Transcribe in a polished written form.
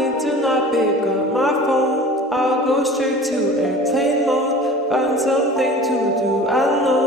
need to not pick up my phone. I'll go straight to airplane mode. Find something to do. I know